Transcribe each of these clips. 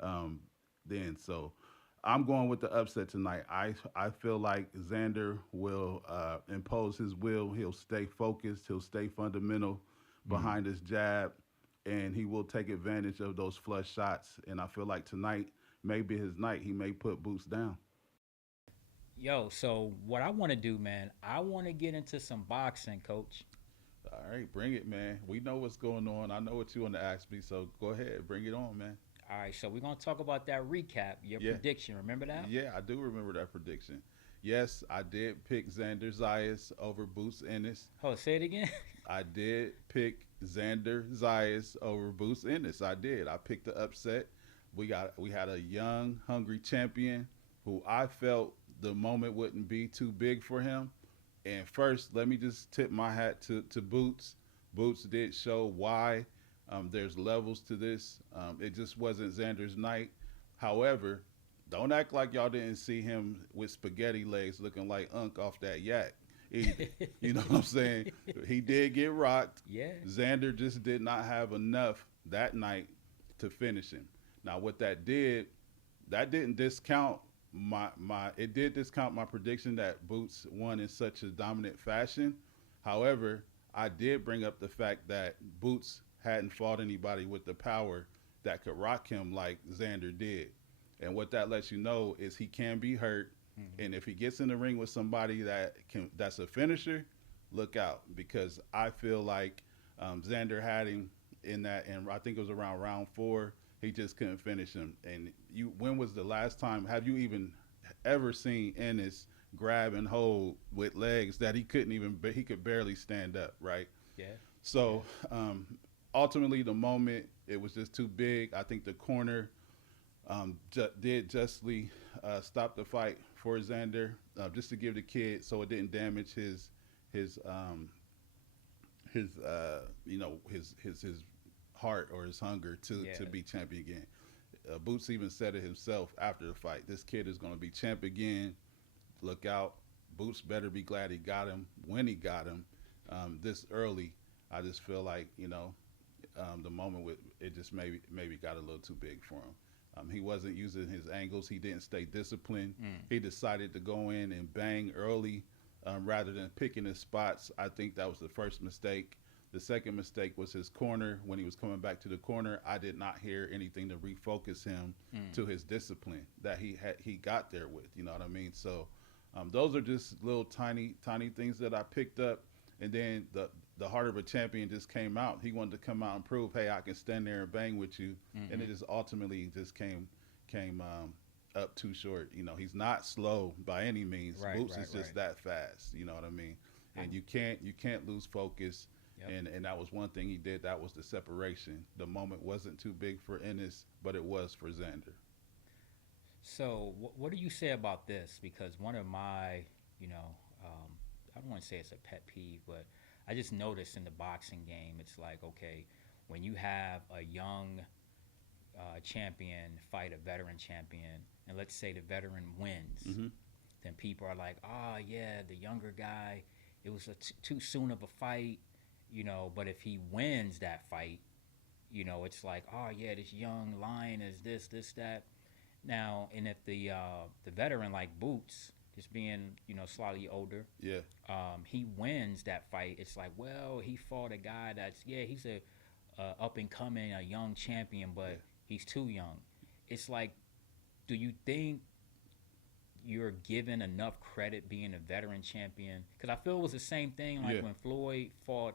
um, then. So I'm going with the upset tonight. I feel like Xander will impose his will. He'll stay focused. He'll stay fundamental Mm. behind his jab, and he will take advantage of those flush shots. And I feel like tonight may be his night. He may put Boots down. Yo, so what I want to do, man, I want to get into some boxing, coach. All right, bring it, man. We know what's going on. I know what you want to ask me, so go ahead, bring it on, man. All right, so we're going to talk about that recap, your Yeah, prediction. Remember that? yeah, I do remember that prediction. Yes, I did pick Zander Zayas over Boots Ennis. Oh, say it again. I did pick Zander Zayas over Boots Ennis. I did. I picked the upset. We had a young, hungry champion who I felt the moment wouldn't be too big for him. And first, let me just tip my hat to Boots. Boots did show why there's levels to this. It just wasn't Xander's night. However, don't act like y'all didn't see him with spaghetti legs looking like Unk off that yak either. You know what I'm saying? He did get rocked. Yeah. Xander just did not have enough that night to finish him. Now, what that didn't discount my it did discount my prediction that Boots won in such a dominant fashion. However, I did bring up the fact that Boots hadn't fought anybody with the power that could rock him like Xander did. And what that lets you know is he can be hurt, Hmm. and if he gets in the ring with somebody that's a finisher, look out because I feel like Xander had him in that, and I think it was around round four. He just couldn't finish him. And when was the last time? Have you even ever seen Ennis grab and hold with legs that he couldn't even? He could barely stand up, right? Yeah. Yeah. So ultimately, the moment it was just too big. I think the corner did justly stop the fight for Xander, just to give the kid so it didn't damage his his heart or his hunger to Yeah. be champion again. Boots even said it himself after the fight. This kid is going to be champ again. Look out. Boots better be glad he got him when he got him this early. I just feel like the moment with it just maybe got a little too big for him. He wasn't using his angles. He didn't stay disciplined. Mm. He decided to go in and bang early rather than picking his spots. I think that was the first mistake. The second mistake was his corner. When he was coming back to the corner, I did not hear anything to refocus him Mm. to his discipline that he got there with. You know what I mean? So those are just little tiny things that I picked up. And then the heart of a champion just came out. He wanted to come out and prove, hey, I can stand there and bang with you. And Mm-hmm. it just ultimately just came up too short. He's not slow by any means. Right. Boots Right. is Right. just that fast. You know what I mean? I, And you can't lose focus. yep. And that was one thing he did. That was the separation. The moment wasn't too big for Ennis, but it was for Xander. So, what do you say about this? Because one of my, you know, I don't want to say it's a pet peeve, but I just noticed in the boxing game, it's like, okay, when you have a young champion fight a veteran champion, and let's say the veteran wins, Hmm. then people are like, oh, yeah, the younger guy, it was too soon of a fight, but if he wins that fight, it's like, oh, yeah, this young lion is this, that. Now, and if the veteran like Boots, just being slightly older, Yeah, he wins that fight, it's like, well, he fought a guy that's he's a up and coming, a young champion, yeah, but he's too young. It's like, do you think you're given enough credit being a veteran champion? Because I feel it was the same thing like yeah, when Floyd fought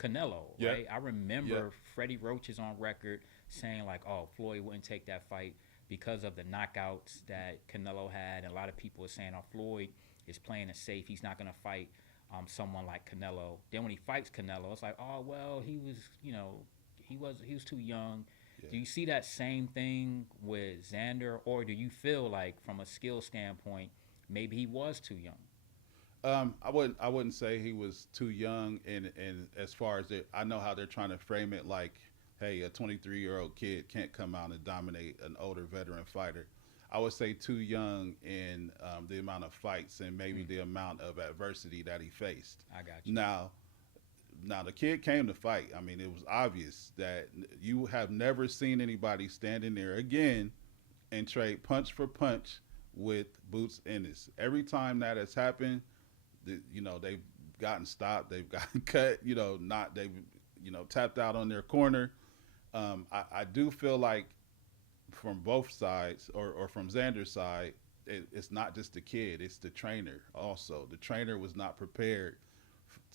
Canelo, yeah, right? I yeah, remember Freddie Roach is on record saying like, "Oh, Floyd wouldn't take that fight because of the knockouts that Canelo had." And a lot of people are saying, "Oh, Floyd is playing it safe. He's not going to fight someone like Canelo." Then when he fights Canelo, it's like, "Oh, well, he was too young." yeah. Do you see that same thing with Xander, or do you feel like, from a skill standpoint, maybe he was too young? I wouldn't say he was too young, and as far as it, I know how they're trying to frame it like, hey, a 23-year-old kid can't come out and dominate an older veteran fighter. I would say too young in the amount of fights and maybe Mm, the amount of adversity that he faced. I got you. Now, Now the kid came to fight. I mean, it was obvious that you have never seen anybody standing there again and trade punch for punch with Boots Ennis. Every time that has happened, they've gotten stopped, they've gotten cut. Not they've tapped out on their corner. I do feel like from both sides, or from Xander's side, it's not just the kid; it's the trainer. Also, the trainer was not prepared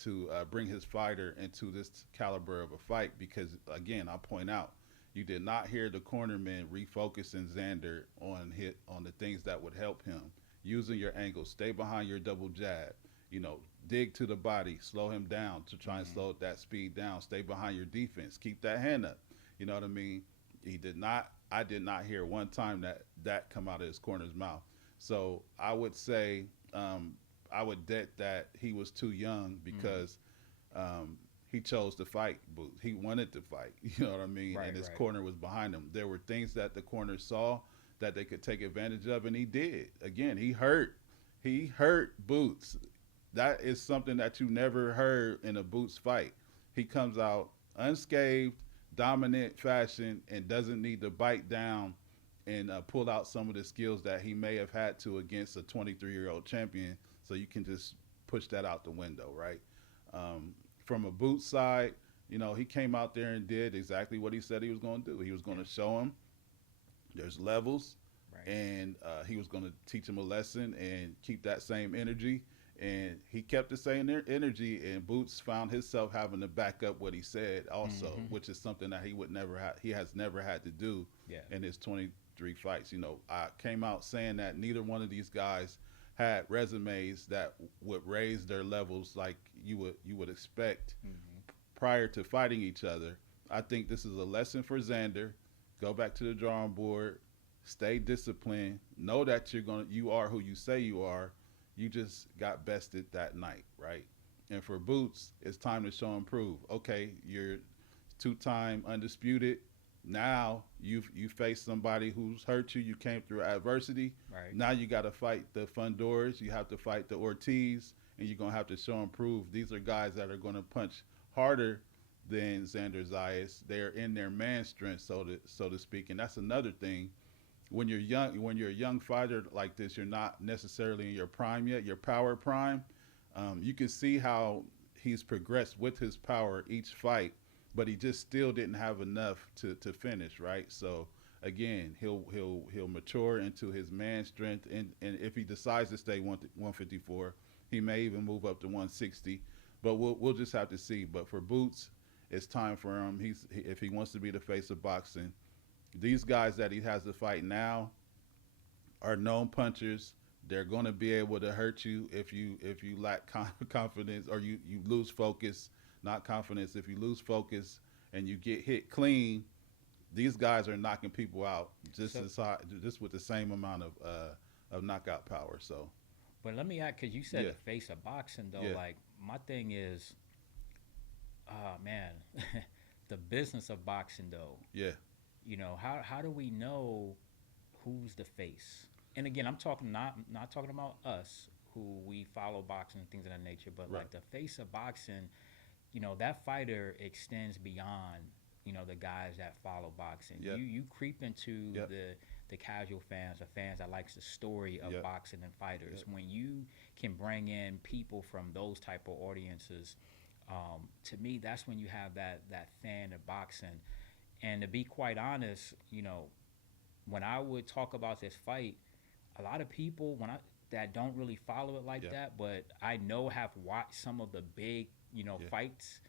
to bring his fighter into this caliber of a fight because, again, I point out, you did not hear the cornerman refocusing Xander on the things that would help him. Using your angle, stay behind your double jab, dig to the body, slow him down to try and slow that speed down. Stay behind your defense, keep that hand up. You know what I mean? He did not. I did not hear one time that come out of his corner's mouth. So I would say I would bet that he was too young because he chose to fight Boots. He wanted to fight. You know what I mean? Right, and his right. corner was behind him. There were things that the corner saw that they could take advantage of, and he did. Again, he hurt Boots. That is something that you never heard in a Boots fight. He comes out unscathed, dominant fashion, and doesn't need to bite down and pull out some of the skills that he may have had to against a 23-year-old champion. So you can just push that out the window, right? From a Boots side, he came out there and did exactly what he said he was going to do. He was going to show him there's levels, Right. and he was going to teach him a lesson and keep that same energy. And he kept the same energy, and Boots found himself having to back up what he said also, which is something that he would never have. He has never had to do in his 23 fights. I came out saying that neither one of these guys had resumes that would raise their levels like you would expect prior to fighting each other. I think this is a lesson for Xander. Go back to the drawing board, stay disciplined, know that you are who you say you are. You just got bested that night, right? And for Boots, it's time to show and prove. Okay, you're two-time undisputed. Now you face somebody who's hurt you. You came through adversity. Right. Now you got to fight the Fundors. You have to fight the Ortiz, and you're gonna have to show and prove. These are guys that are gonna punch harder than Zander Zayas. They're in their man strength, so to speak. And that's another thing. When you're a young fighter like this, you're not necessarily in your prime yet. Your power prime. You can see how he's progressed with his power each fight, but he just still didn't have enough to finish, right? So again, he'll mature into his man strength, and if he decides to stay 154, he may even move up to 160. But we'll just have to see. But for Boots, it's time for him. If he wants to be the face of boxing, these guys that he has to fight now are known punchers. They're going to be able to hurt you if you lack confidence, or you lose focus. Not confidence. If you lose focus and you get hit clean, these guys are knocking people out just with the same amount of knockout power. So, But let me ask, because you said the face of boxing, though. Yeah. Like, my thing is, man, the business of boxing, though. yeah, How do we know who's the face? And again, I'm talking not talking about us who we follow boxing and things of that nature, but Right. like the face of boxing, that fighter extends beyond, the guys that follow boxing. Yep. You creep into Yep. the casual fans, the fans that likes the story of Yep. boxing and fighters. Yep. When you can bring in people from those type of audiences, to me, that's when you have that fan of boxing. And to be quite honest, when I would talk about this fight, a lot of people that don't really follow it like Yeah. that, but I know have watched some of the big, fights.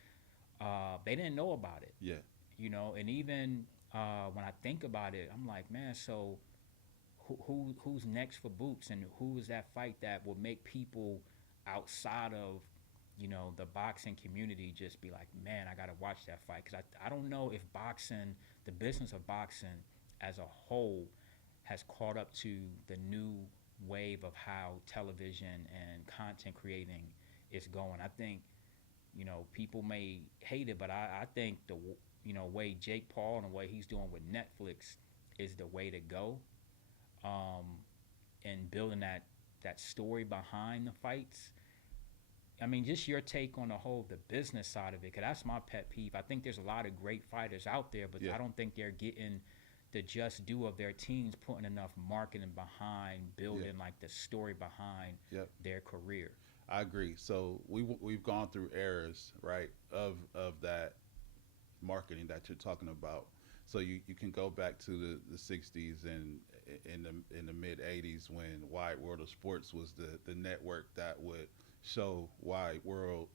They didn't know about it, yeah, and even when I think about it, I'm like, man, so who's next for Boots, and who is that fight that will make people outside of the boxing community just be like, man, I gotta watch that fight, because I don't know if boxing, the business of boxing as a whole, has caught up to the new wave of how television and content creating is going. I think people may hate it, but I think the way Jake Paul and the way he's doing with Netflix is the way to go, and building that story behind the fights. I mean, just your take on the whole the business side of it, because that's my pet peeve. I think there's a lot of great fighters out there, but I don't think they're getting the just due of their teams putting enough marketing behind building like the story behind their career. I agree. So we've gone through eras, right, of that marketing that you're talking about. So you can go back to the 60s and in the mid 80s when Wide World of Sports was the network that would show Wide World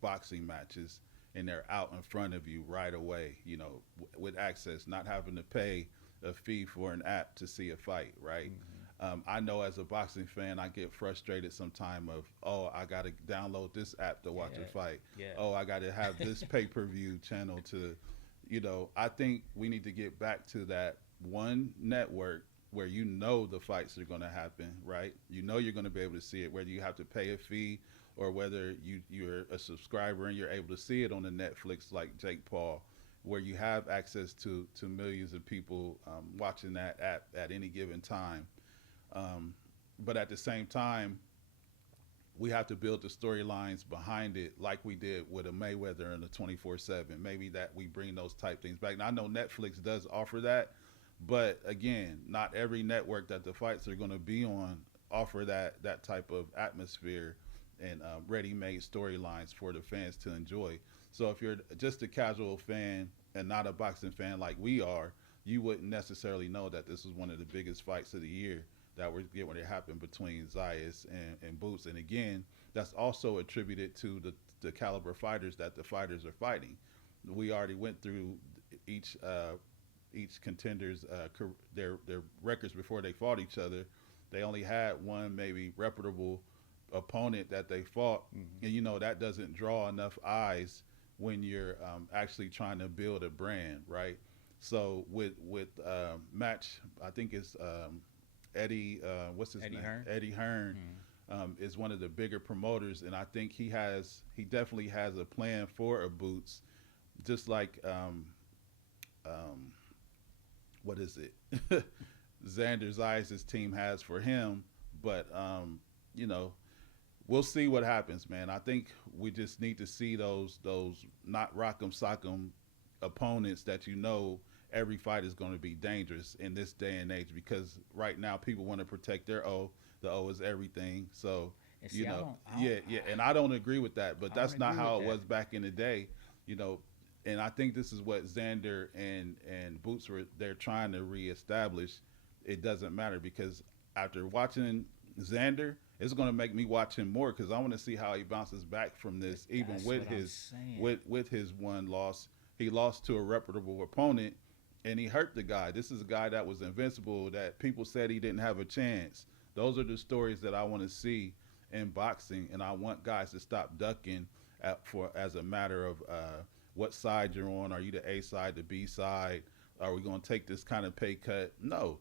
boxing matches, and they're out in front of you right away, you know, with access, not having to pay a fee for an app to see a fight, right? I know as a boxing fan, I get frustrated sometime of, oh, I got to download this app to watch a fight. Oh, I got to have this pay-per-view channel to, you know, I think we need to get back to that one network where you know the fights are going to happen, right? You know you're going to be able to see it, whether you have to pay a fee or whether you're a subscriber and you're able to see it on the Netflix like Jake Paul, where you have access to millions of people watching that at any given time. But at the same time, we have to build the storylines behind it like we did with a Mayweather and a 24/7. Maybe that we bring those type things back. Now, I know Netflix does offer that, but again, not every network that the fights are going to be on offer that type of atmosphere and ready-made storylines for the fans to enjoy. So if you're just a casual fan and not a boxing fan like we are, you wouldn't necessarily know that this is one of the biggest fights of the year that we're getting ready to happen between Zayas and Boots. And again, that's also attributed to the caliber fighters that the fighters are fighting. We already went through each contender's their records before they fought each other. They only had one maybe reputable opponent that they fought, and you know that doesn't draw enough eyes when you're actually trying to build a brand, right? So with match, I think it's Eddie, what's his name? Hearn. Eddie Hearn is one of the bigger promoters, and I think he definitely has a plan for a Boots, just like what is it? Zander Zayas' team has for him, but you know, we'll see what happens, man. I think we just need to see those not rock'em sock'em opponents that you know every fight is going to be dangerous in this day and age, because right now people want to protect their O. The O is everything. So, see, you know, and I don't agree with that, but that's not how it was back in the day, you know. And I think this is what Xander and Boots they're trying to reestablish. It doesn't matter, because after watching Xander, it's going to make me watch him more, because I want to see how he bounces back from this. Even with his one loss, he lost to a reputable opponent, and he hurt the guy. This is a guy that was invincible, that people said he didn't have a chance. Those are the stories that I want to see in boxing, and I want guys to stop ducking as a matter of what side you're on. Are you the A side, the B side? Are we going to take this kind of pay cut? No.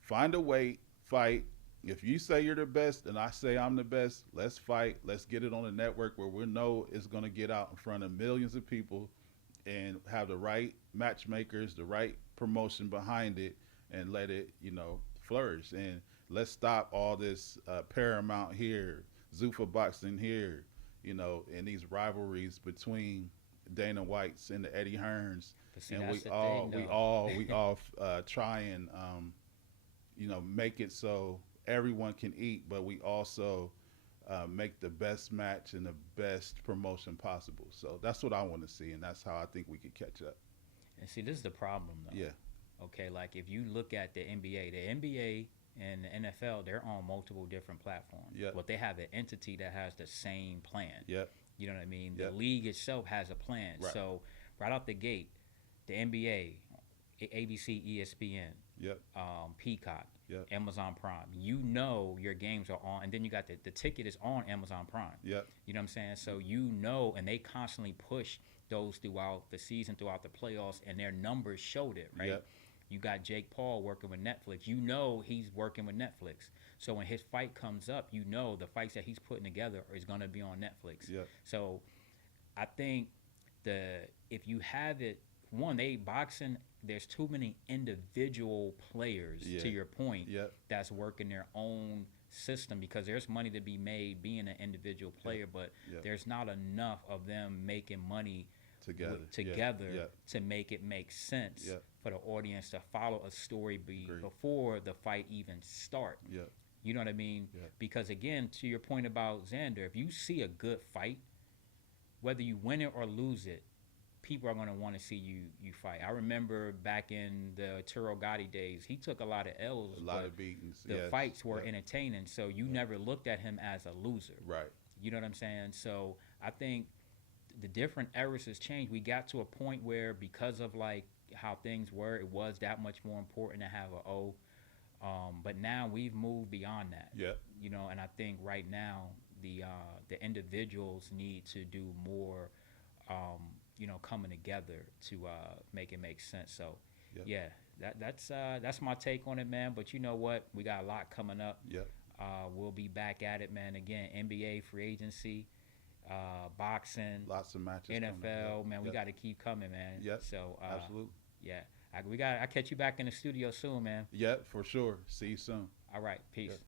Find a weight, fight. If you say you're the best and I say I'm the best, let's fight. Let's get it on a network where we know it's going to get out in front of millions of people and have the right matchmakers, the right promotion behind it, and let it, you know, flourish. And let's stop all this Paramount here, Zuffa Boxing here, you know, and these rivalries between Dana Whites and the Eddie Hearns. And we all try and you know, make it so everyone can eat, but we also make the best match and the best promotion possible. So that's what I want to see, and that's how I think we could catch up. And see, this is the problem, though. Yeah. Okay, like if you look at the NBA and the NFL, they're on multiple different platforms. Yeah. But they have an entity that has the same plan. Yeah. You know what I mean? Yep. The league itself has a plan. Right. So right out the gate, the NBA, ABC, ESPN, Yep. Peacock, Yep. Amazon Prime. You know your games are on, and then you got the ticket is on Amazon Prime. Yep. You know what I'm saying? So you know, and they constantly push those throughout the season, throughout the playoffs, and their numbers showed it, right? Yep. You got Jake Paul working with Netflix. You know he's working with Netflix. So when his fight comes up, you know the fights that he's putting together is going to be on Netflix. Yep. So I think if you have it, boxing, there's too many individual players, to your point, Yep. that's working their own system, because there's money to be made being an individual player, but there's not enough of them making money together to make it make sense for the audience to follow a story before the fight even start. You know what I mean? Because again, to your point about Xander, if you see a good fight, whether you win it or lose it, people are going to want to see you fight. I remember back in the Arturo Gotti days, he took a lot of L's. A lot of beatings. The fights were entertaining, so you never looked at him as a loser. Right. You know what I'm saying? So I think the different eras has changed. We got to a point where, because of like how things were, it was that much more important to have a O. But now we've moved beyond that. You know, and I think right now the individuals need to do more. You know, coming together to make it make sense. So, that's my take on it, man. But you know what? We got a lot coming up. We'll be back at it, man. Again, NBA free agency, boxing, lots of matches. NFL, man. We got to keep coming, man. So, absolutely. Yeah, I'll catch you back in the studio soon, man. For sure. See you soon. All right, peace.